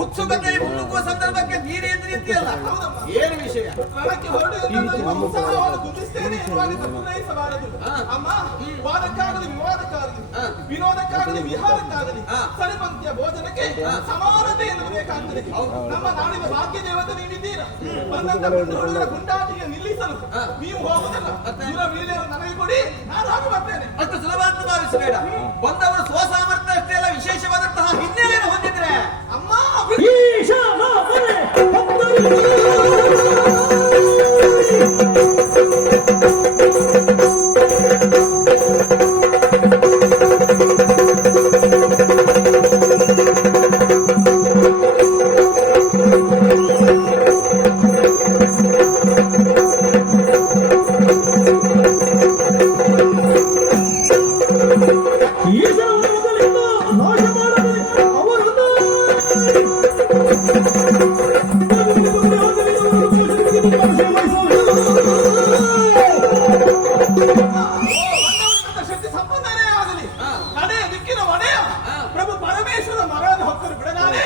ಉತ್ಸುಕತೆಯಲ್ಲಿ ಮುನ್ನುಗ್ಗುವ ಸಂದರ್ಭಕ್ಕೆ ನೀರು ಎದ್ದು ನಿಂತಿಯಲ್ಲ, ಏನು ವಿಷಯ? ಅಮ್ಮ, ವಾದಕ್ಕಾಗಲಿ ವಿವಾದಕ್ಕಾಗಲಿ ವಿನೋದಕ್ಕಾಗಲಿ ವಿಹಾರಕ್ಕಾಗಲಿ ಸರಿಪಂಕ್ತಿಯ ಭೋಜನಕ್ಕೆ ಸಮಾನತೆ ಎಂದು ಬೇಕಾಗ್ತದೆ. ನಮ್ಮ ನಾಡಿನ ಭಾಗ್ಯ ದೇವತೆ ನೀವಿದ್ದೀರಾ. ಬಂದಂತ ಹುಡುಗರ ಗುಂಡಾಟಿಗೆ ನಿಲ್ಲಿಸಲು ನೀವು ಹೋಗುವುದಿಲ್ಲ. ನನಗೆ ಕೊಡಿ, ನಾನು ಹಾಗೆ ಬರ್ತೇನೆ. ಅಷ್ಟು ಸುಲಭ ಅಂತ ಭಾವಿಸಬೇಡ. ಬಂದವರು ಸ್ವಸಾಮರ್ಥ್ಯ ಅಷ್ಟೇ ಅಲ್ಲ, ವಿಶೇಷವಾದಂತಹ ಹಿನ್ನೆಲೆಯನ್ನು ಹೊಂದಿದ್ರೆ ಅಮ್ಮ ಶಕ್ತಿ ಸಂಪನ್ನನೇ ಆಗಲಿ. ನಡೆ ದಿಕ್ಕಿನ ಒಡೆಯ ಪ್ರಭು ಪರಮೇಶ್ವರ ಮರವನ್ನು ಹೊಕ್ಕರು ಬಿಡಗಾನೆ.